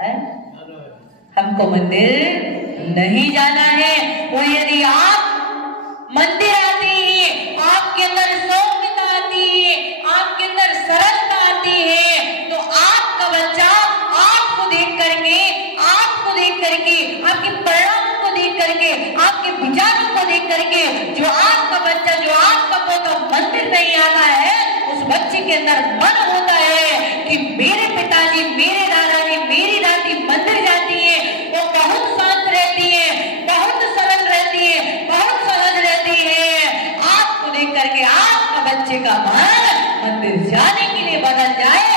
है? हमको मंदिर नहीं जाना है। और यदि आप मंदिर आते हैं, आपके अंदर सौम्यता आती है, आपके अंदर सरलता आती है, तो आपका बच्चा आपको देख करके, आपके परिणामों को देख करके, आपके विचारों को देख करके, जो आपका बच्चा, जो आपका पोता मंदिर नहीं आता है, उस बच्चे के अंदर मन होता है कि मेरे पिताजी, मेरे दादाजी, मेरी दादी मंदिर जाती है, वो बहुत शांत रहती है, बहुत सरल रहती है, बहुत सहज रहती है। आपको देख करके आपका बच्चे का मन मंदिर जाने के लिए बदल जाए,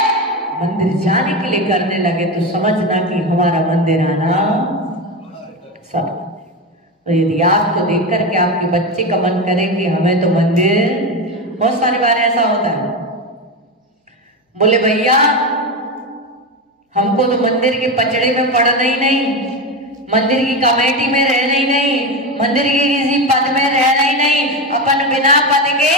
मंदिर जाने के लिए करने लगे, तो समझना कि हमारा मंदिर आना सब। तो यदि आपको देख करके आपके बच्चे का मन करे कि हमें तो मंदिर, बहुत सारी बार ऐसा होता है, बोले भैया हमको तो मंदिर के पचड़े में पड़ना ही नहीं, मंदिर की कमेटी में रहना ही नहीं, मंदिर के किसी पद में रहना ही नहीं, अपन बिना पद के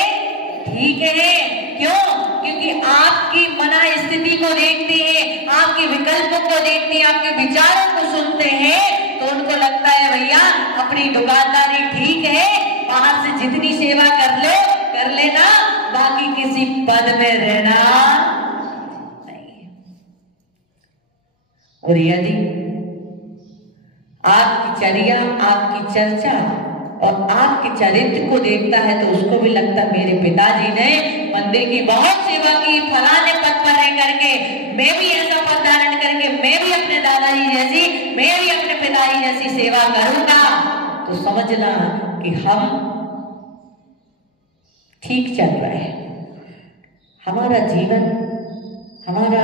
ठीक है। क्यों? क्योंकि आपकी मना स्थिति को देखते हैं, आपके विकल्पों को देखते हैं, आपके विचारों को सुनते हैं, तो उनको लगता है भैया अपनी दुकानदारी ठीक है, बाहर से जितनी सेवा कर लेना, बाकी किसी पद में रहना नहीं। और यदि आपकी चर्या, आपकी चर्चा और आपके चरित्र को देखता है, तो उसको भी लगता है मेरे पिताजी ने मंदिर की बहुत सेवा की, फलाने पद पर रह करके मैं भी ऐसा पद धारण करके मैं भी अपने दादाजी जैसी, मैं भी अपने पिताजी जैसी सेवा करूंगा। तो समझना कि हम ठीक चल रहा है, हमारा जीवन, हमारा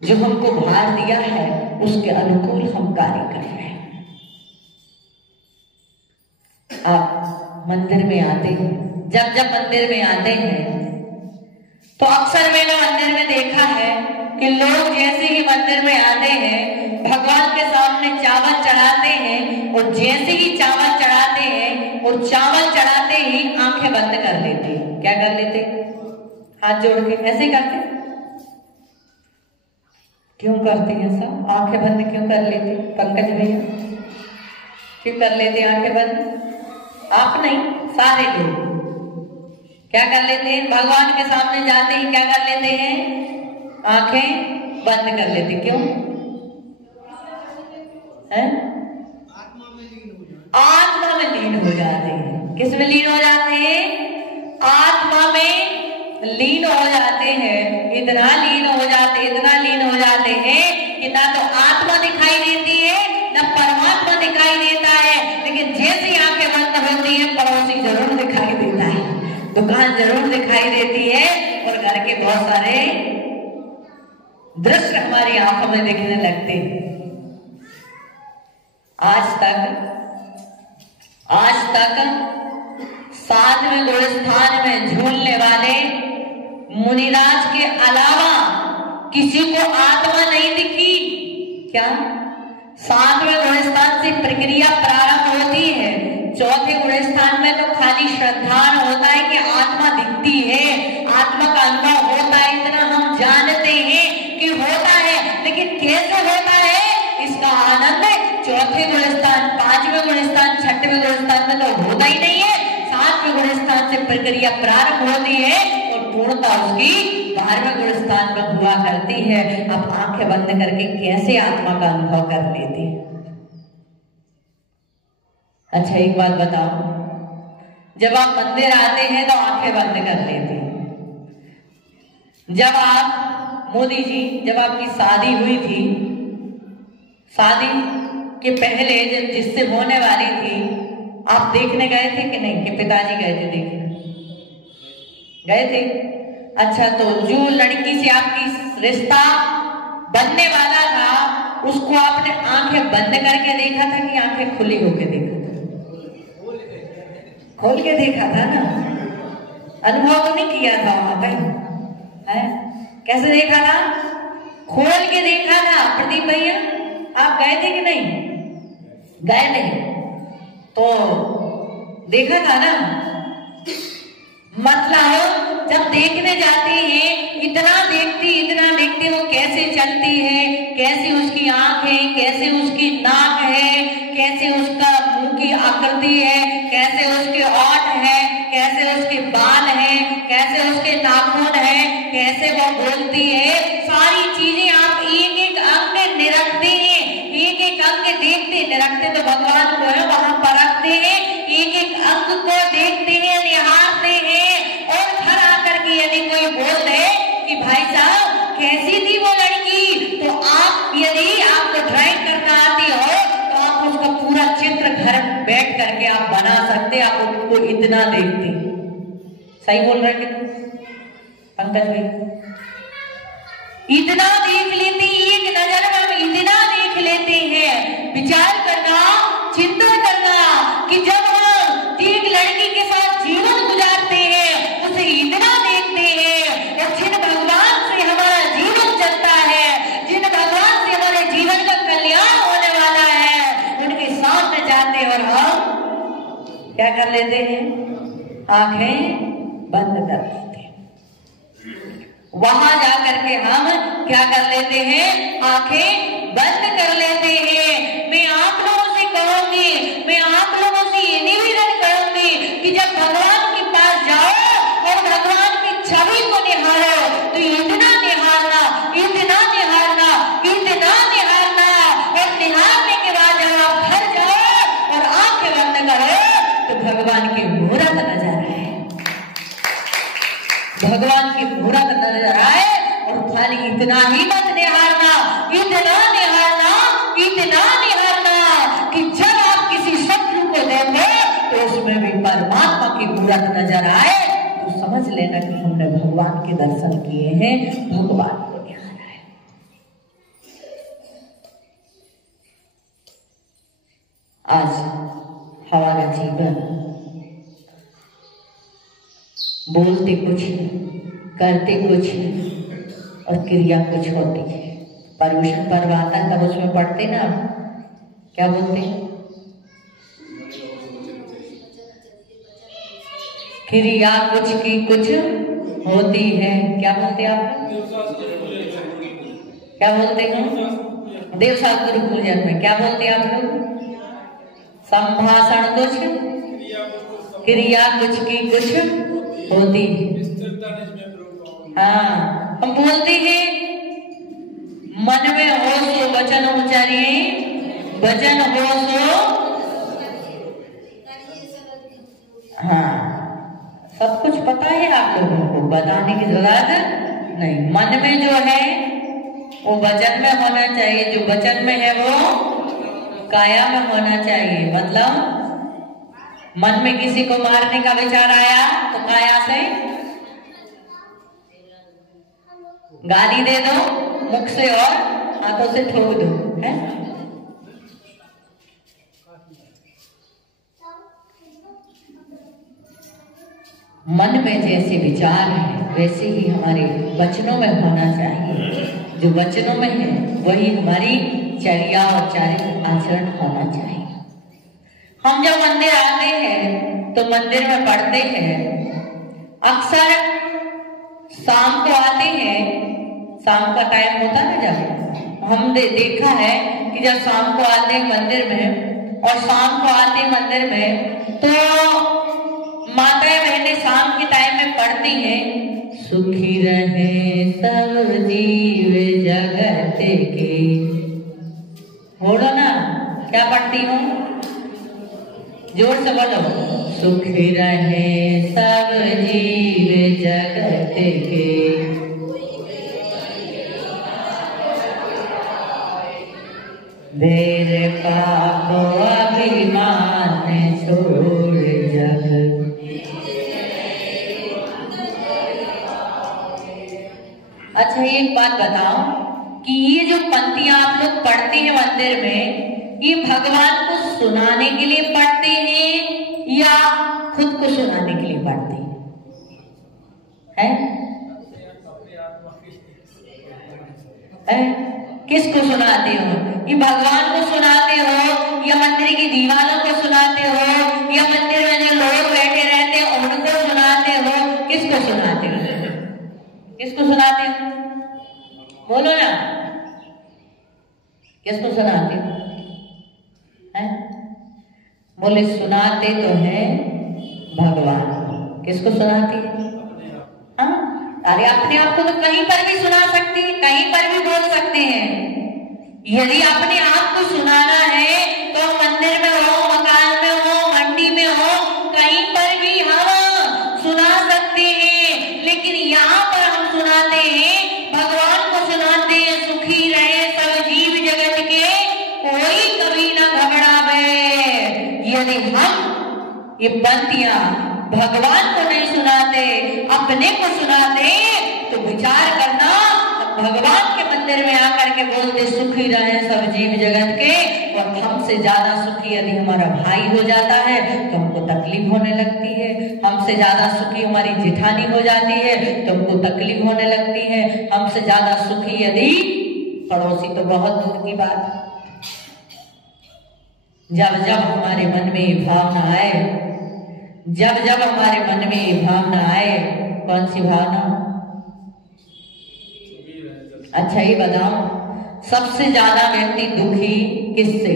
जो हमको भार दिया है उसके अनुकूल हम कार्य कर रहे हैं। आप मंदिर में आते हैं, जब मंदिर में आते हैं, तो अक्सर मैंने मंदिर में देखा है कि लोग जैसे ही मंदिर में आते हैं, भगवान के सामने चावल चढ़ाते हैं, और जैसे ही चावल चढ़ाते हैं और चावल चढ़ाते ही आंखें बंद कर लेते हैं। क्या कर लेते? हाथ जोड़ के ऐसे ही करते। क्यों करते हैं सब? आंखें बंद क्यों कर लेते? पंकज भैया क्यों कर लेते आंखें बंद? आप नहीं, सारे लोग क्या कर लेते हैं? भगवान के सामने जाते ही क्या कर लेते हैं? आंखें बंद कर लेते। क्यों है? आत्मा में लीन हो जाते हैं। किस में लीन हो जाते हैं? आत्मा में लीन हो जाते हैं। इतना लीन हो जाते हैं कि ना तो आत्मा दिखाई देती है, ना परमात्मा दिखाई देता है। लेकिन जैसी आंखें बंद होती है, पड़ोसी जरूर दिखाई देता है, दुकान जरूर दिखाई देती है, और घर के बहुत सारे दृश्य हमारी आंखों में दिखने लगते हैं। आज तक 7वें गुणस्थान में झूलने वाले मुनिराज के अलावा किसी को आत्मा नहीं दिखी। क्या? 7वें गुणस्थान से प्रक्रिया प्रारंभ होती है। 4थे गुणस्थान में तो खाली श्रद्धा होता है कि आत्मा दिखती है, आत्मा का अनुभव होता है, इतना हम जानते हैं कि होता है, लेकिन कैसे होता है इसका आनंद 4थे गुणस्थान, 5वें गुणस्थान, 6वें गुणस्थान में तो होता ही नहीं है। 7वें गुणस्थान से प्रक्रिया प्रारंभ होती है और पूर्णता उसकी 12वें गुणस्थान में हुआ करती है। अब आंखें बंद करके कैसे आत्मा का अनुभव कर लेते हैं? अच्छा एक बात बताओ, जब आप मंदिर आते हैं तो आंखें बंद कर लेते हैं। जब आप, मोदी जी, जब आपकी शादी हुई थी, शादी के पहले जब जिससे होने वाली थी, आप देखने गए थे कि नहीं? कि पिताजी गए थे देखने? गए थे। अच्छा, तो जो लड़की से आपकी रिश्ता बनने वाला था, उसको आपने आंखें बंद करके देखा था कि आंखें खुली होके देखा था? खोल के देखा था ना, अनुभव तो नहीं किया था वहां पे, है? कैसे देखा था? खोल के देखा था। प्रदीप भैया आप गए थे कि नहीं? गए नहीं तो देखा था ना। मतलब जब देखने जाते हैं, इतना देखते वो कैसे चलती है, कैसी उसकी आंख है, कैसे उसकी नाक है, कैसे उसका मुंह की आकृति है, कैसे उसके ओठ है, कैसे उसके बाल है, कैसे उसके नाखून है, कैसे वो बोलती है, सारी चीजें आप एक एक अंग निरखते हैं, एक एक अंग देखते निरखते तो भगवान को है वहां परखते हैं, एक एक अंग को देखते हैं, निहारते हैं। और घर आकर के यदि कोई बोल दे कि भाई साहब कैसी थी वो लड़की, तो आप यदि आपको ड्राइंग करना आती हो तो आप उसका पूरा चित्र घर बैठ करके आप बना सकते, आप उनको इतना देखते। सही बोल रहे हैं पंकज भाई? इतना देख लेते, एक नजर में हम इतना देख लेते हैं। विचार करना, चिंतन करना कि जब हम एक लड़की के साथ जीवन गुजारते हैं, उसे इतना देखते हैं, और जिन भगवान से हमारा जीवन चलता है, जिन भगवान से हमारे जीवन का कल्याण होने वाला है, उनके सामने जाते और हम क्या कर लेते हैं? आंखें बंद कर लेते हैं। वहां जाकर के हम क्या कर लेते हैं? आंखें बंद कर लेते हैं। मैं आप लोगों से कहूंगी, मैं आप लोगों से ये निवेदन करूंगी कि जब भगवान के पास जाओ और भगवान की छवि को निहारो तो इतना निहारना, इतना निहारना, इतना निहारना, और निहारने के बाद जब आप घर जाओ और आंखें बंद करो तो भगवान की मूरत नजर आए, भगवान की मूरत नजर आए। और खाली इतना ही मत निहारना, इतना निहारना, इतना निहारना कि जब आप किसी शत्रु को देखो तो उसमें भी परमात्मा की मूरत नजर आए, तो समझ लेना कि हमने भगवान के दर्शन किए हैं, भगवान को निहारा है। आज हमारा जीवन बोलते कुछ, करते कुछ और क्रिया कुछ होती है। पर्यूषण पर्व आता है तब उसमें पढ़ते ना, क्या बोलते हैं? क्रिया कुछ की कुछ होती है। क्या बोलते हैं आप? क्या बोलते हैं? देवशास्त्र पूजन में क्या बोलते हैं आप लोग? संभाषण कुछ, क्रिया कुछ की कुछ होती है। हाँ, हम बोलते हैं मन में हो सो वचन उच्चारिए, वचन हो सो, हाँ सब कुछ पता है आप लोगों को, बताने की जरूरत नहीं। मन में जो है वो वचन में होना चाहिए, जो वचन में है वो काया में होना चाहिए। मतलब मन में किसी को मारने का विचार आया तो काया से गाली दे दो, मुख से और हाथों से ठोक दो, है? मन में जैसे विचार है वैसे ही हमारे वचनों में होना चाहिए। जो वचनों में है वही हमारी चर्या और चारित्र आचरण होना चाहिए। हम जब मंदिर आते हैं तो मंदिर में पढ़ते हैं, अक्सर शाम को आते हैं, शाम का टाइम होता है ना, जब हमने देखा है कि जब शाम को आते हैं मंदिर में, और शाम को आते हैं मंदिर में तो माताएं बहनें शाम के टाइम में पढ़ती हैं, सुखी रहे सब जीव जगत के। बोलो ना, क्या पढ़ती हूँ? जोर से बोलो, सुखी रहे सब जीव जगत के, देर पाप अभिमान छोड़ जग। अच्छा एक बात बताओ कि ये जो पंक्तियां आप लोग पढ़ते हैं मंदिर में, ये भगवान को सुनाने के लिए पढ़ते हैं या खुद को सुनाने के लिए पढ़ते हैं? किसको सुनाते हो? ये भगवान को सुनाते हो या मंदिर की दीवारों को सुनाते हो या मंदिर में जो लोग बैठे रहते हैं उनको सुनाते हो? किसको सुनाते हो? किसको सुनाते हो? बोलो ना। किसको सुनाते हैं? बोले सुनाते तो है भगवान। किसको सुनाती है? हाँ, अरे अपने आप को तो कहीं पर भी सुना सकती है, कहीं पर भी बोल सकते हैं। यदि अपने आप को सुनाना है तो मंदिर में हो, मकान में हो, मंडी में हो, कहीं पर भी हम सुना सकते हैं। लेकिन यहाँ पर हम सुनाते हैं, भगवान को सुनाते हैं, सुखी रहे सब जीव जगत के, कोई कभी ना घबरावे। यदि हम ये पंक्तियां भगवान को नहीं सुनाते, अपने को सुनाते, तो विचार करना भगवान के मंदिर में आकर के बोलते सुखी रहे सब जीव जगत के, और हमसे ज्यादा सुखी यदि हमारा भाई हो जाता है तो हमको तकलीफ होने लगती है। हमसे ज्यादा सुखी हमारी जेठानी हो जाती है तो हमको तकलीफ होने लगती है। हमसे ज्यादा सुखी यदि पड़ोसी, तो बहुत दुख की बात है। जब जब हमारे मन में ये भावना आए, जब जब हमारे मन में ये भावना आए, कौन सी भावना? अच्छा ये बताओ, सबसे ज्यादा व्यक्ति दुखी किससे?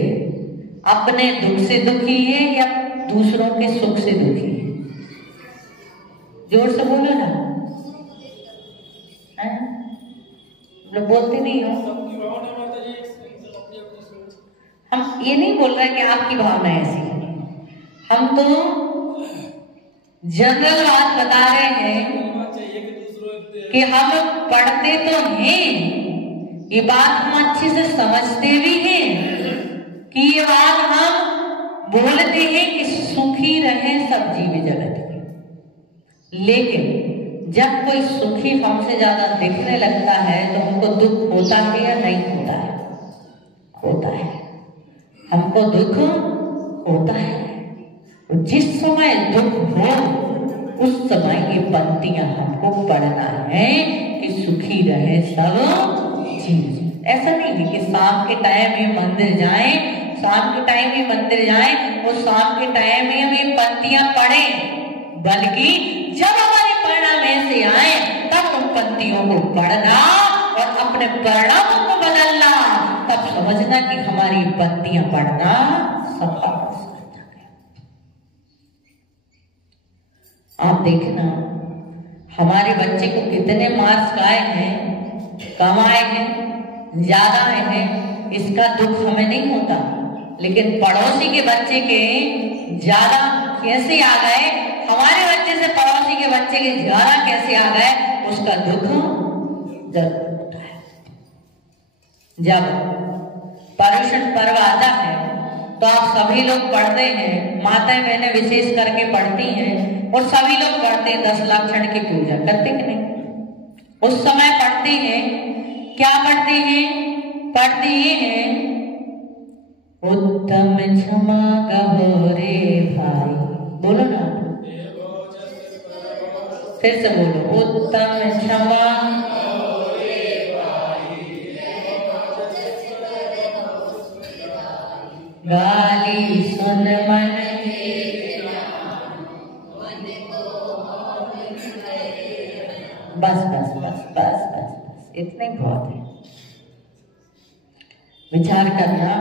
अपने दुख से दुखी है या दूसरों के सुख से दुखी है? जोर से बोलो ना, लोग बोलते नहीं हो। हम ये नहीं बोल रहे कि आपकी भावना ऐसी है, हम तो जनरल बात बता रहे हैं कि हम पढ़ते तो हैं, ये बात हम अच्छे से समझते भी हैं कि ये बात हम बोलते हैं कि सुखी रहे सब जीव जगत के। लेकिन जब कोई सुखी हमसे ज्यादा दिखने लगता है तो हमको दुख होता है या नहीं होता है? होता है, हमको दुख होता है। जिस समय दुख हो उस समय ये पंक्तियां हमको पढ़ना है कि सुखी रहे सब जीव। ऐसा नहीं है कि शाम के टाइम में मंदिर जाएं, शाम के टाइम में मंदिर जाएं और शाम के टाइम में हम ये पंक्तियां पढ़ें, बल्कि जब हमारे परिणाम ऐसे आए तब उन पंक्तियों को पढ़ना और अपने परिणामों को बदलना, तब समझना कि हमारी पंक्तियां पढ़ना सफल। आप देखना हमारे बच्चे को कितने मार्क्स आए हैं, कम आए हैं, ज्यादा आए हैं, इसका दुख हमें नहीं होता। लेकिन पड़ोसी के बच्चे के ज्यादा कैसे आ गए, हमारे बच्चे से पड़ोसी के बच्चे के ज्यादा कैसे आ गए, उसका दुख जरूर होता है। जब पर्युषण पर्व आता है तो आप सभी लोग पढ़ते हैं, माताएं बहनें विशेष करके पढ़ती हैं, और सभी लोग पढ़ते हैं 10 लक्षण की पूजा करते कि नहीं? उस समय पढ़ते हैं, क्या पढ़ते हैं? पढ़ते हैं उत्तम क्षमा कहो रे भाई। बोलो ना, फिर से बोलो, उत्तम क्षमा गाली सुन मन, बस बस बस बस बस बस, इतने बहुत है। विचार करना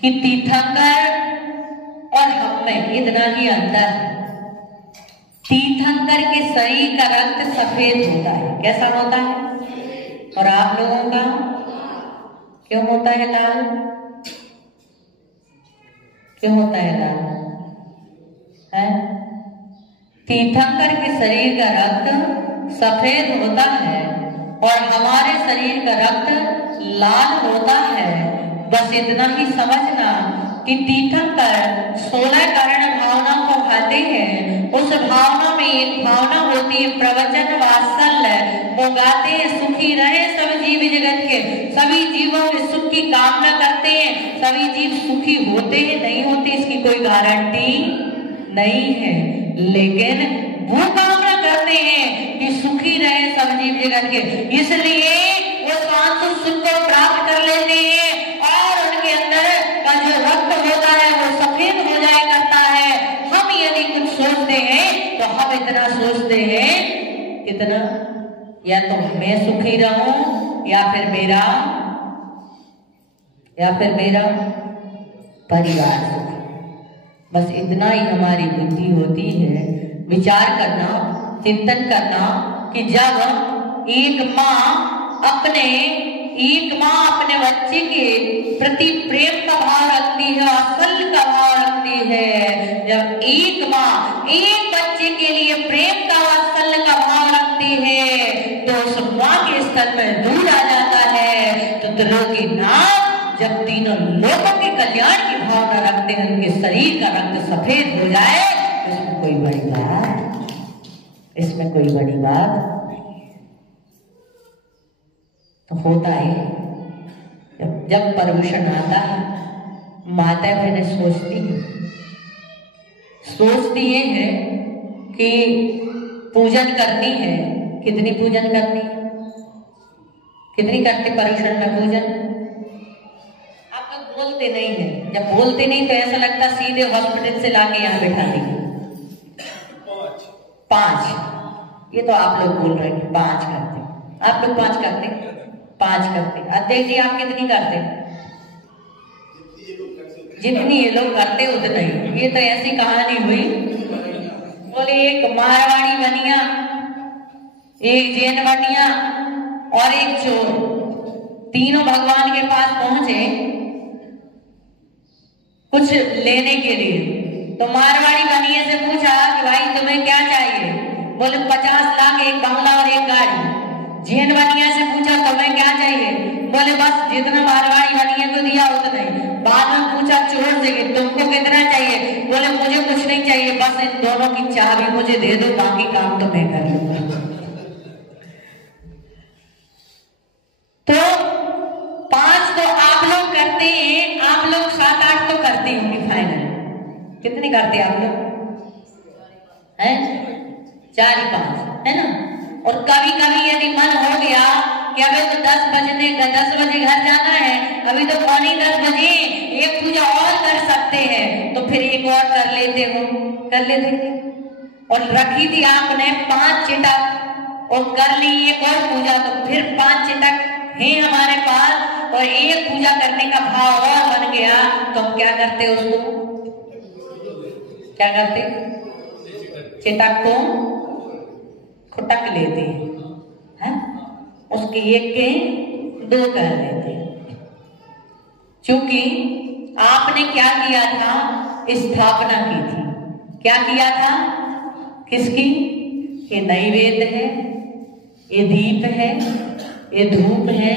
कि तीर्थंकर और हम में इतना ही अंतर है। तीर्थंकर के शरीर का रक्त सफेद होता है, कैसा होता है? और आप लोगों का क्यों होता है लाल? क्यों होता है लाल? है? तीर्थंकर के शरीर का रक्त सफेद होता है और हमारे शरीर का रक्त लाल होता है। बस इतना ही समझना कि तीर्थंकर 16 कारण भावना को खाते हैं। उस भावना में एक भावना होती है प्रवचन वात्सल्य, वो गाते हैं सुखी रहे सब जीव जगत के, सभी जीवों के सुख की कामना करते हैं। सभी जीव सुखी होते हैं नहीं होते इसकी कोई गारंटी नहीं है, लेकिन वो कामना करते हैं कि सुखी रहे सब जीव जगत के, इसलिए वो शांत सुख को प्राप्त कर लेते हैं और उनके अंदर का जो रक्त होता है वो सफेद हो जाया करता है। हम यदि कुछ सोचते हैं तो हम इतना सोचते हैं, कितना, या तो मैं सुखी रहूं या फिर मेरा या फिर मेरा परिवार सुखी। बस इतना ही हमारी बुद्धि होती है, विचार करना, चिंतन करना कि जब एक माँ अपने बच्चे के प्रति प्रेम का भाव रखती है, असल का भाव रखती है, जब एक माँ एक बच्चे के लिए प्रेम का असल का भाव रखती है तो उस माँ के स्तर में दूध आ जाता है। तो त्रिलोकीनाथ जब तीनों लोगों के कल्याण की भावना रखते हैं, उनके शरीर का रंग सफेद हो जाए, इसमें कोई बड़ी बात तो होता है। जब प्रभूषण आता है, माता बहनें सोचती ये है कि पूजन करनी है। कितनी पूजन करनी है? कितनी करते प्रभूषण में पूजन? आप लोग बोलते नहीं है। जब बोलते नहीं तो ऐसा लगता सीधे हॉस्पिटल से लाके यहाँ बैठा देंगे। 5 ये तो आप लोग बोल रहे हैं 5 करते। आप लोग 5 करते? 5 करते। अध्यक्ष जी आप कितनी करते? जितनी ये लोग करते उतना ही। ये तो ऐसी कहानी हुई, बोले एक मारवाड़ी बनिया, एक जैन बनिया और एक चोर, तीनों भगवान के पास पहुंचे कुछ लेने के लिए। तो मारवाड़ी बनिया से पूछा कि भाई तुम्हें क्या चाहिए? बोले 50 लाख, एक बंगला और एक गाड़ी। जैन बनिया से पूछा तुम्हें क्या चाहिए? बोले बस जितना मारवाड़ी बनिया को दिया उतना ही। बाद में पूछा चोर से कि तुमको कितना चाहिए? बोले मुझे कुछ नहीं चाहिए, बस इन दोनों की चाबी मुझे दे दो, बाकी काम तो मैं कर लूंगा। तो 5 तो आप लोग करते हैं, आप लोग 7-8 तो करते होंगे फाइनल। कितने करते आप लोग? हैं 4-5 है ना। और कभी कभी यदि मन हो गया कि अभी तो 10 बजे घर जाना है, अभी तो 9:45 बजे, एक पूजा और कर सकते हैं, तो फिर एक और कर लेते और रखी थी आपने 5 चिटक और कर ली एक और पूजा, तो फिर 5 चिटक है हमारे पास और एक पूजा करने का भाव और बन गया। तो हम क्या करते? उसको क्या करते? चिटक को खुटक लेते हैं, उसके एक के 2 कर देते हैं। क्योंकि आपने क्या किया था? स्थापना की थी। क्या किया था? किसकी? ये नैवेद्य है, ये दीप है, ये धूप है,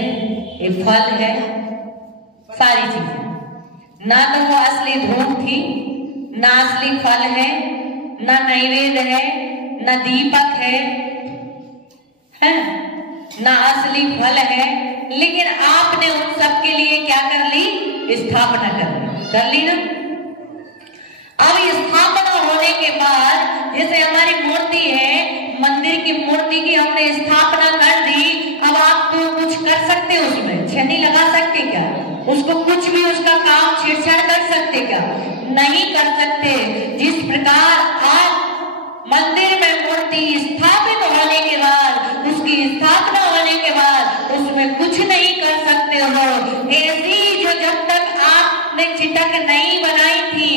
ये फल है, सारी चीजें। ना तो वो असली धूप थी, ना असली फल है, ना नैवेद्य है, ना दीपक है, ना असली फल है, लेकिन आपने उन सब के लिए क्या कर ली? स्थापना कर ली ना। अब स्थापना होने के बाद जैसे हमारी मूर्ति है, मंदिर की मूर्ति की हमने स्थापना कर दी, अब आप तो कुछ कर सकते हो, उसमें छेनी लगा सकते क्या? उसको कुछ भी उसका काम छेड़छाड़ कर सकते क्या? नहीं कर सकते। जिस प्रकार आप मंदिर में मूर्ति स्थापित होने के बाद, उसकी स्थापना होने के बाद उसमें कुछ नहीं कर सकते हो, ऐसी जो जब तक आपने चिटक नहीं बनाई थी,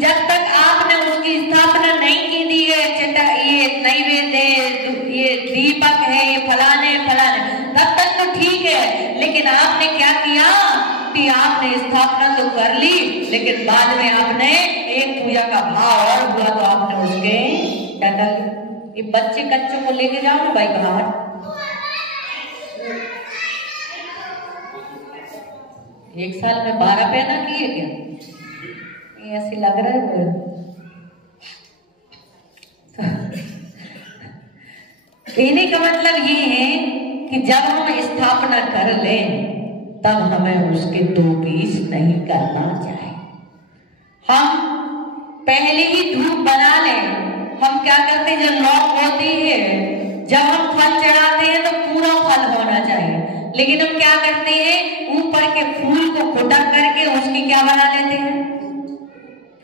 जब तक आपने उसकी स्थापना नहीं की थी, ये नैवेद्य, ये दीपक है, ये फलाने, तब तक तो ठीक है। लेकिन आपने क्या किया कि आपने स्थापना तो कर ली, लेकिन बाद में आपने एक पूजा का भाव और हुआ, तो आपने उसके क्या कर? ये बच्चे कच्चों को लेके जाओ ना भाई बाहर, एक साल में 12 पैदा किए क्या? ये ऐसे लग रहा है। कहने का मतलब ये है कि जब हम स्थापना कर लें तब हमें उसके 2 पीस नहीं करना चाहिए। हम पहले ही धूप बना लें। हम क्या करते हैं, जब लौट होती है, जब हम फल चढ़ाते हैं तो पूरा फल होना चाहिए, लेकिन हम क्या करते हैं, ऊपर के फूल को खुटक करके उसकी क्या बना लेते हैं?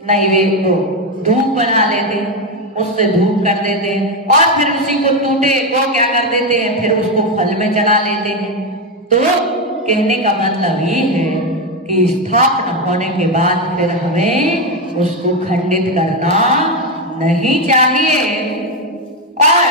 नैवेद्य को धूप बना लेते हैं, उससे धूप कर देते हैं, और फिर उसी को टूटे को क्या कर देते हैं, फिर उसको फल में चला लेते हैं। तो कहने का मतलब ये है कि स्थापना होने के बाद फिर हमें उसको खंडित करना नहीं चाहिए। और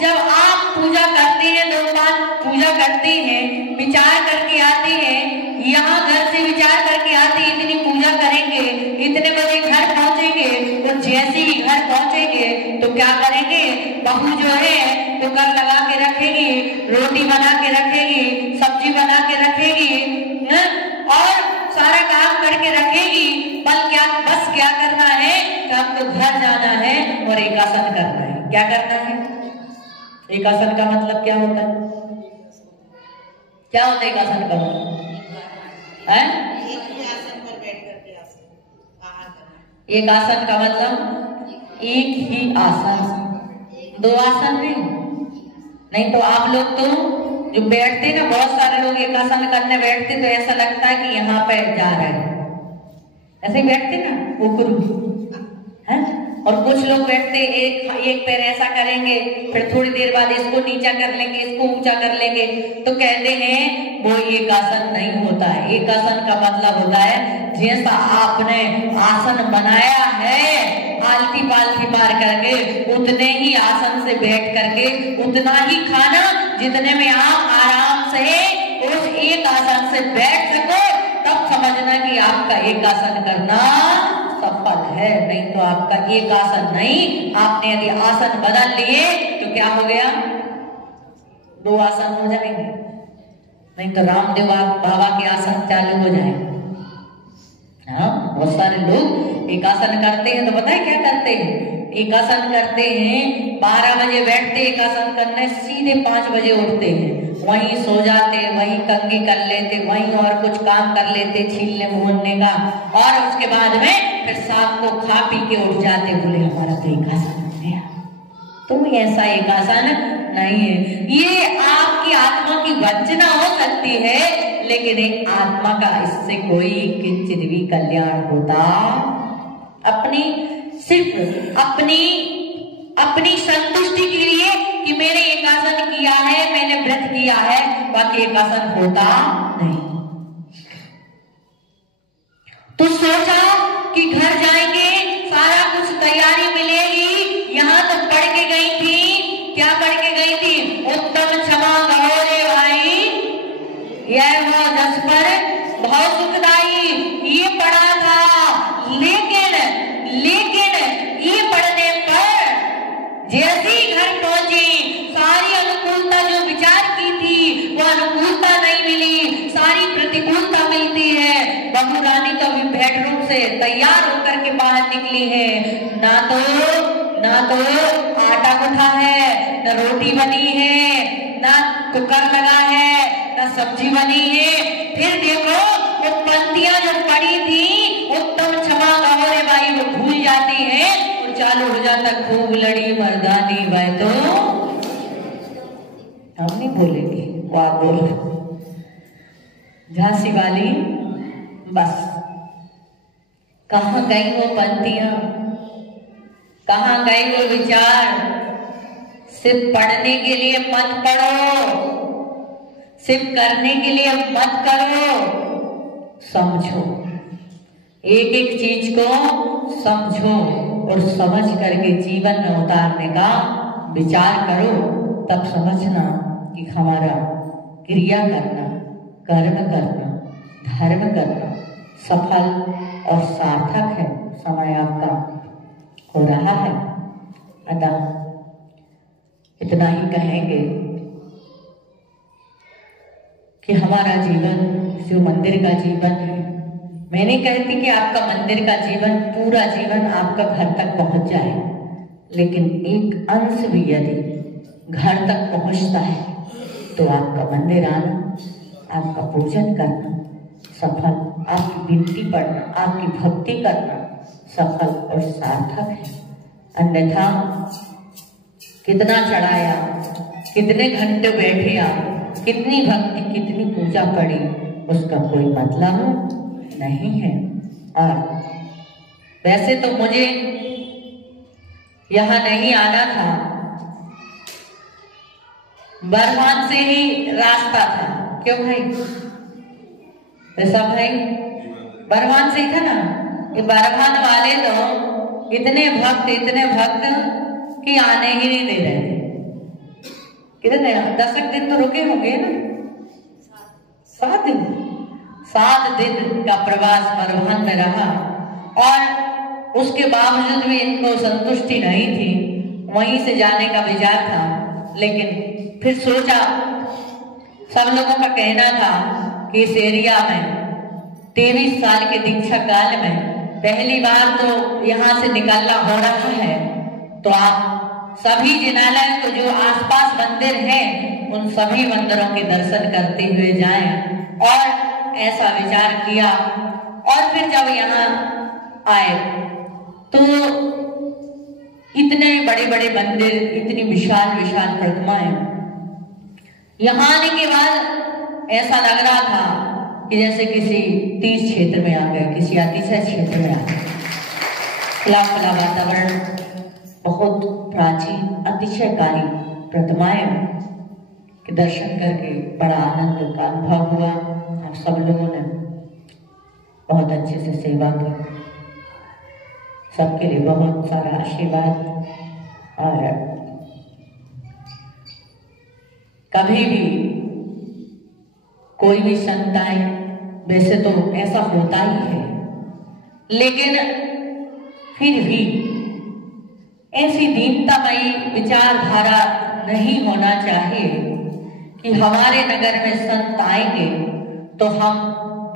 जब आप पूजा करते हैं, 2 बार पूजा करते हैं, विचार करके आते हैं, यहाँ घर से विचार करके आते हैं इतनी पूजा करेंगे, इतने बजे घर पहुंचेंगे, तो जैसे ही घर पहुंचेंगे तो क्या करेंगे, बहू जो है कुकर लगा के रखेगी, रोटी बना के रखेगी, सब्जी बना के रखेगी और सारा काम करके रखेगी। बस क्या करना है कि आपको घर जाना है और एकासन करना है। क्या करना है? एकासन का मतलब क्या होता है? क्या होता है एकासन का मतलब? एक आसन का मतलब एक ही आसन, 2 आसन नहीं। तो आप लोग तो जो बैठते ना, बहुत सारे लोग एक आसन करने बैठते तो ऐसा लगता है कि यहाँ पे जा रहे हैं, ऐसे ही बैठते ना उकरू है। और कुछ लोग बैठते एक पैर ऐसा करेंगे, फिर थोड़ी देर बाद इसको नीचा कर लेंगे, इसको ऊंचा कर लेंगे, तो कहते हैं वो एक आसन नहीं होता है। एक आसन का मतलब होता है जैसा आपने आसन बनाया है आलती पालती मार करके, उतने ही आसन से बैठ करके उतना ही खाना जितने में आप आराम से उस एक आसन से बैठ सको, तब समझना कि आपका एक आसन करना सफल है। नहीं तो आपका एक आसन नहीं। आपने यदि आसन बदल लिए तो क्या हो गया, 2 आसन हो जाएंगे। नहीं तो रामदेव बाबा के आसन चालू हो जाए। हाँ, बहुत सारे लोग एक आसन करते हैं तो पता है क्या करते हैं? एक आसन करते हैं, 12 बजे बैठते एक आसन करने, सीधे 5 बजे उठते हैं, वहीं सो जाते, वहीं कंघी कर लेते, वहीं और कुछ काम कर लेते छीलने मोहनने का, और उसके बाद में फिर शाम को खा पी के उठ जाते, बोले हमारा तो एक आसन हो गया। तो ऐसा एक आसन नहीं है। ये आपकी आत्मा की वंचना हो सकती है, लेकिन एक आत्मा का इससे कोई किंचित भी कल्याण होता, सिर्फ अपनी संतुष्टि के लिए कि मैंने एक आसन किया है, मैंने व्रत किया है, बाकी एक आसन होता नहीं। तो सोचा कि घर जाएंगे, सारा कुछ तैयारी मिलेगी। यहाँ तो पढ़ के गई थी, क्या पढ़ के गई थी? उत्तम क्षमा कहो रे भाई, यह वो जस पर बहुत सुखदाई, ये पढ़ा था। लेकिन ये पढ़ने पर जैसे ही घर पहुंची, सारी अनुकूलता जो विचार की थी वो अनुकूलता नहीं मिली, सारी प्रतिकूलता मिलती है। बहू रानी तो अभी बेडरूम से तैयार होकर के बाहर निकली है, ना तो आटा गुथा है, ना रोटी बनी है, ना कुकर लगा है, ना सब्जी बनी है। फिर देखो वो पंक्तियां जो पड़ी थी, उत्तम क्षमा कहो रे भाई, वो भूल जाती है और चालू हो जाता खूब लड़ी मर्दानी। भाई तो हम नहीं बोलेंगे, वो आप बोलो। झांसी वाली बस कहाँ गई वो पंक्तियां, कहाँ गए वो विचार? सिर्फ पढ़ने के लिए मत पढ़ो, सिर्फ करने के लिए मत करो, समझो, एक एक चीज को समझो और समझ करके जीवन में उतारने का विचार करो। तब समझना कि हमारा क्रिया करना, कर्म करना, धर्म करना सफल और सार्थक है। समय आपका हो रहा है, अतः इतना ही कहेंगे कि हमारा जीवन जो मंदिर का जीवन है, मैं नहीं कहती कि आपका मंदिर का जीवन, पूरा जीवन आपका घर तक पहुंच जाए, लेकिन एक अंश भी यदि घर तक पहुंचता है तो आपका मंदिर आना, आपका पूजन करना सफल, आपकी विनती पढ़ना, आपकी भक्ति करना सफल और सार्थक है। अन्यथा कितना चढ़ाया, कितने घंटे बैठे आप, कितनी भक्ति, कितनी पूजा पड़ी, उसका कोई मतलब नहीं है। और वैसे तो मुझे यहाँ नहीं आना था, बरमान से ही रास्ता था। क्यों भाई? ऐसा भाई बरवान से ही था ना, ये बरवान वाले तो इतने भक्त कि आने ही नहीं दे रहे थे। कितने 10 दिन तो रुके होंगे ना, 7 दिन का प्रवास बरवान में रहा और उसके बावजूद भी इनको संतुष्टि नहीं थी। वहीं से जाने का विचार था, लेकिन फिर सोचा, सब लोगों का कहना था कि इस एरिया में 23 साल के दीक्षा काल में पहली बार तो यहाँ से निकलना हो रहा है, तो आप सभी जिनालय को जो आसपास मंदिर हैं उन सभी मंदिरों के दर्शन करते हुए जाएं। और ऐसा विचार किया और फिर जब यहाँ आए तो इतने बड़े बड़े मंदिर, इतनी विशाल विशाल प्रतिमाएं, यहाँ आने के बाद ऐसा लग रहा था कि जैसे किसी तीर्थ क्षेत्र में आ गए, किसी अतिशय क्षेत्र में आ गए। खुला खुला वातावरण, बहुत प्राचीन अतिशयकारी प्रतिमाएं के दर्शन करके बड़ा आनंद का अनुभव हुआ। हम सब लोगों ने बहुत अच्छे से सेवा की, सबके लिए बहुत सारा आशीर्वाद। और कभी भी कोई भी संत आए, वैसे तो ऐसा होता ही है, लेकिन फिर भी ऐसी दीनतामयी विचारधारा नहीं होना चाहिए कि हमारे नगर में संत आएंगे तो हम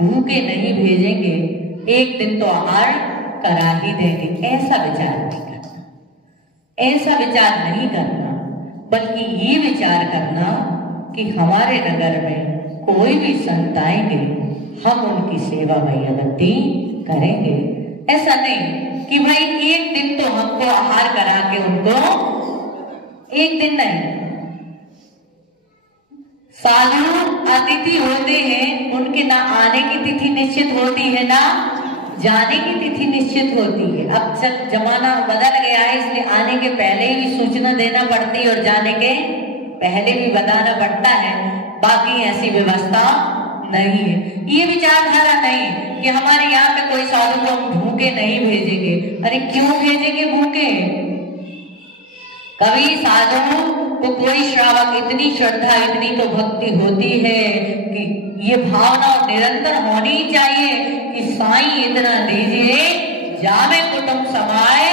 भूखे नहीं भेजेंगे, एक दिन तो आहार करा ही देंगे। ऐसा विचार नहीं करना, ऐसा विचार नहीं करना, बल्कि ये विचार करना कि हमारे नगर में कोई भी संत आएंगे, हम उनकी सेवा भैयावती करेंगे। ऐसा नहीं कि भाई एक दिन तो हमको आहार करा के उनको, एक दिन नहीं। साधु अतिथि होते हैं, उनके ना आने की तिथि निश्चित होती है, ना जाने की तिथि निश्चित होती है। अब जब जमाना बदल गया है, इसलिए आने के पहले ही सूचना देना पड़ती है और जाने के पहले भी बताना पड़ता है। बाकी ऐसी व्यवस्था नहीं है। ये विचारधारा नहीं कि हमारे यहाँ पे कोई साधु को हम भूखे नहीं भेजेंगे। अरे क्यों भेजेंगे भूखे? कभी साधु को कोई श्रावक इतनी श्रद्धा, इतनी तो भक्ति होती है कि ये भावना निरंतर होनी चाहिए कि साईं इतना दीजिए, जामे कुटुंब समाए,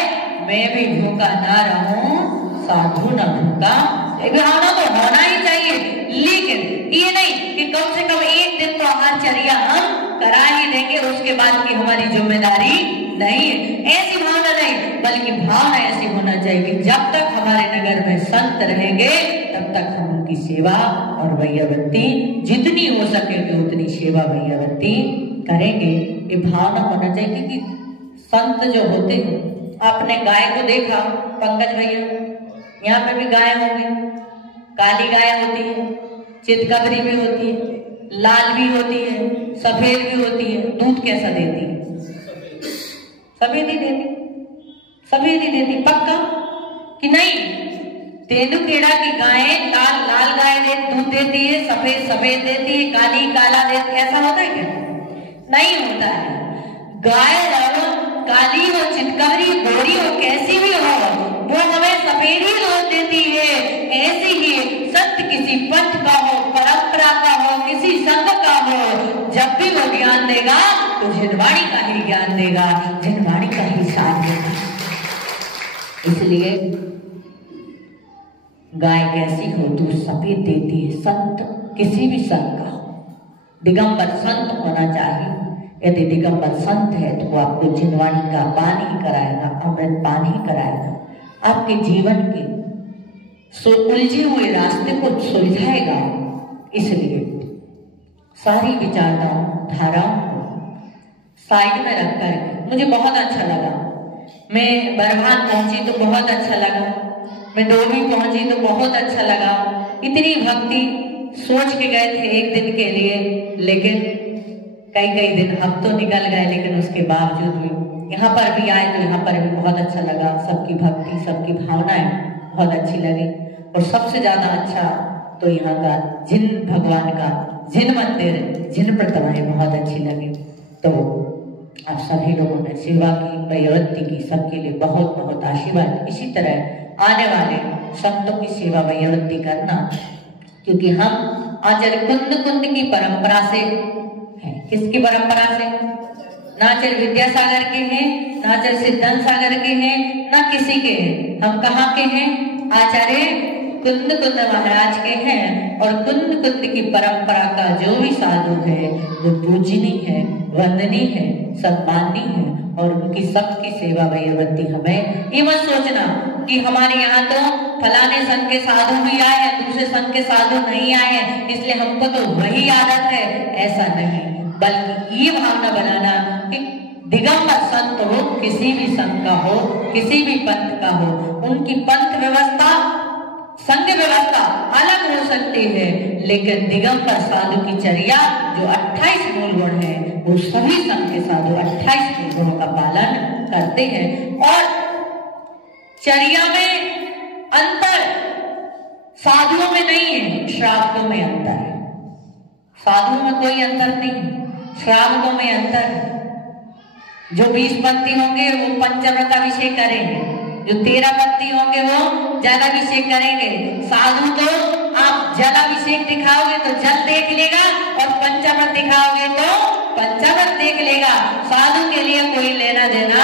मैं भी भूखा ना रहूं, साधु न भूखा। भावना तो होना ही चाहिए, लेकिन ये नहीं कि कम से कम एक दिन तो आहारचर्या हम करा ही देंगे, उसके बाद की हमारी जिम्मेदारी नहीं है। ऐसी भावना नहीं, बल्कि भावना ऐसी होना चाहिए कि जब तक हमारे नगर में संत रहेंगे तब तक हम उनकी सेवा और भैयावती जितनी हो सकेगी उतनी सेवा भैयावती करेंगे। ये भावना होना चाहिए कि संत जो होते हैं, आपने गाय को देखा पंकज भैया, यहाँ पे भी गाय होंगी, काली गाय होती है, चितकबरी भी होती है, लाल भी होती है, सफेद भी होती है। दूध कैसा देती है? सफेद ही देती, सफेद ही देती। पक्का कि नहीं? तेंदुखेड़ा की गाय लाल गाय दूध देती है, सफेद सफेद देती है, काली काला देती है। ऐसा होता है क्या? नहीं होता है। गाय काली हो, चितकबरी, गोरी हो, कैसी भी हो, वो हमें सफेद ही दूध देती है। ऐसे ही सत्य किसी पंथ का हो, परंपरा का हो, किसी संघ का हो, जब भी वो ज्ञान देगा तो जिनवाणी का ही ज्ञान देगा, जिनवाणी का ही साथ देगा। इसलिए गाय कैसी हो, दूध सफेद देती है। संत किसी भी संत का हो, दिगंबर संत होना चाहिए। यदि दिगंबर संत है तो वो आपको जिनवाणी का पानी कराएगा, अमृत पानी कराएगा, आपके जीवन के उलझे हुए रास्ते को सुलझाएगा। इसलिए सारी धाराओं को साइड में रखकर मुझे बहुत अच्छा लगा। मैं बरवान पहुंची तो बहुत अच्छा लगा, मैं डोभी पहुंची तो बहुत अच्छा लगा। इतनी भक्ति सोच के गए थे एक दिन के लिए, लेकिन कई दिन हम तो निकल गए, लेकिन उसके बावजूद भी यहाँ पर भी आए तो यहाँ पर भी बहुत अच्छा लगा। सबकी भक्ति, सबकी भावनाएं बहुत अच्छी लगी। और सबसे ज्यादा अच्छा तो यहाँ का जिन भगवान का जिन मंदिर, जिन प्रतिमाएं बहुत अच्छी लगी। तो आप सभी लोगों ने सेवा की, वैयवृत्ति की, सबके लिए बहुत बहुत आशीर्वाद। इसी तरह आने वाले संतों की सेवा वैयवृत्ति करना, क्योंकि हम आचार्य कुंद कुंद की परंपरा से हैं। किसकी परंपरा से? ना आचार्य विद्यासागर के हैं, ना आचार्य सिद्धांत सागर के हैं, ना किसी के हैं। हम कहाँ के हैं? आचार्य कुंद कुंद महाराज के हैं। और कुंद कुंद की परंपरा का जो भी साधु है वो पूजनीय है, वंदनीय है, सम्माननीय है, और उनकी सबकी सेवा वैयवृत्ति। हमें ये मत सोचना कि हमारे यहाँ तो फलाने संघ के साधु भी आए हैं, दूसरे संघ के साधु नहीं आए हैं, इसलिए हमको तो वही आदत है। ऐसा नहीं, बल्कि ये भावना बनाना कि दिगंबर संत हो, किसी भी संघ का हो, किसी भी पंथ का हो, उनकी पंथ व्यवस्था, संघ व्यवस्था अलग हो सकती है, लेकिन दिगंबर साधु की चर्या जो 28 मूल गुण है, वो सभी संघ के साधु 28 मूल गुणों का पालन करते हैं। और चर्या में अंतर साधुओं में नहीं है, श्रावकों में अंतर है। साधुओं में कोई अंतर नहीं, श्रावकों में अंतर है। जो 20 पंथी होंगे वो पंचामृत अभिषेक करेंगे, जो 13 पंथी होंगे वो जलाभिषेक करेंगे। साधु तो आप जलाभिषेक दिखाओगे तो जल देख लेगा, और पंचामृत दिखाओगे तो पंचामृत देख लेगा। साधु के लिए कोई लेना देना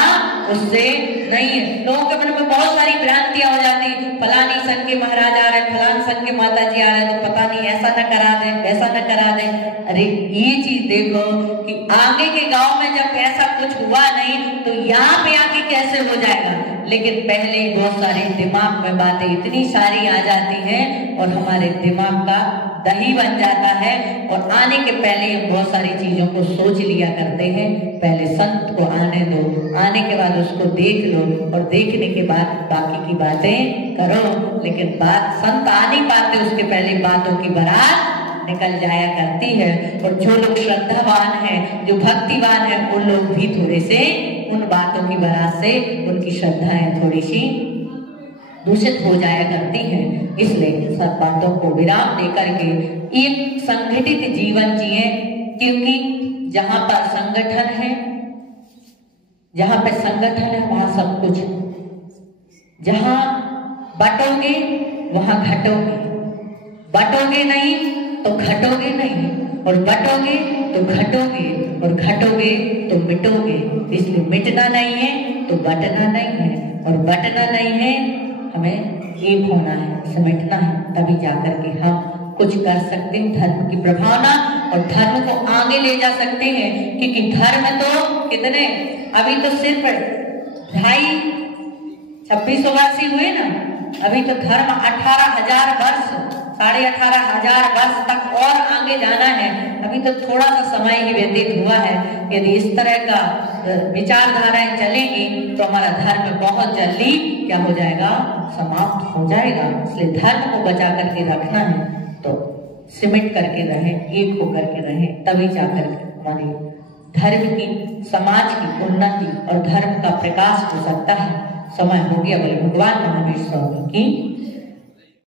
उससे नहीं है। लोगों के मन में बहुत सारी भ्रांतियां हो जाती, फलानी संघ के महाराज आ रहे, फलान संघ के माता जी आ रहे, तो पता नहीं ऐसा न करा दे, वैसा न करा दे। अरे ये चीज देखो कि आगे के गांव में जब ऐसा कुछ हुआ नहीं तो यहाँ पे आके कैसे हो जाएगा। लेकिन पहले ही बहुत सारे दिमाग में बातें इतनी सारी आ जाती हैं और हमारे दिमाग का दही बन जाता है, और आने के पहले हम बहुत सारी चीजों को सोच लिया करते हैं। पहले संत को आने दो, आने के बाद उसको देख लो, और देखने के बाद बाकी की बातें करो। लेकिन बात संत आ नहीं पाते, उसके पहले बातों की बारात निकल जाया करती है। और जो लोग श्रद्धावान हैं, जो भक्तिवान हैं, उन लोग भी थोड़े से उन बातों की बारात से उनकी श्रद्धाएं थोड़ी सी दूषित हो जाया करती हैं। इसलिए सब बातों को विराम देकर के एक संगठित जीवन जिए, क्योंकि जहां पर संगठन है, जहां पर संगठन है वहां सब कुछ। जहां बटोगे वहां घटोगे, बटोगे नहीं तो घटोगे नहीं, और बटोगे तो घटोगे, और घटोगे तो मिटोगे। इसलिए मिटना नहीं है तो बटना नहीं है, और बटना नहीं है, हमें एक होना है, समेटना है, तभी जाकर के हम कुछ कर सकते हैं। धर्म की प्रभावना और धर्म को आगे ले जा सकते हैं, क्योंकि धर्म तो कितने, अभी तो सिर्फ 2600 वर्ष ही हुए ना, अभी तो धर्म 18,000 वर्ष, 18,500 वर्ष तक और आगे जाना है। अभी तो थोड़ा सा समय ही व्यतीत हुआ है। यदि इस तरह का विचारधाराएं चलेंगी तो हमारा धर्म बहुत जल्दी क्या हो जाएगा, समाप्त हो जाएगा। इसलिए धर्म को बचा करके रखना है तो सिमट करके रहे, एक होकर के रहे, तभी जाकर हमारे धर्म की, समाज की उन्नति और धर्म का प्रकाश हो सकता है। समय हो गया। बोले भगवान महावीर स्वामी की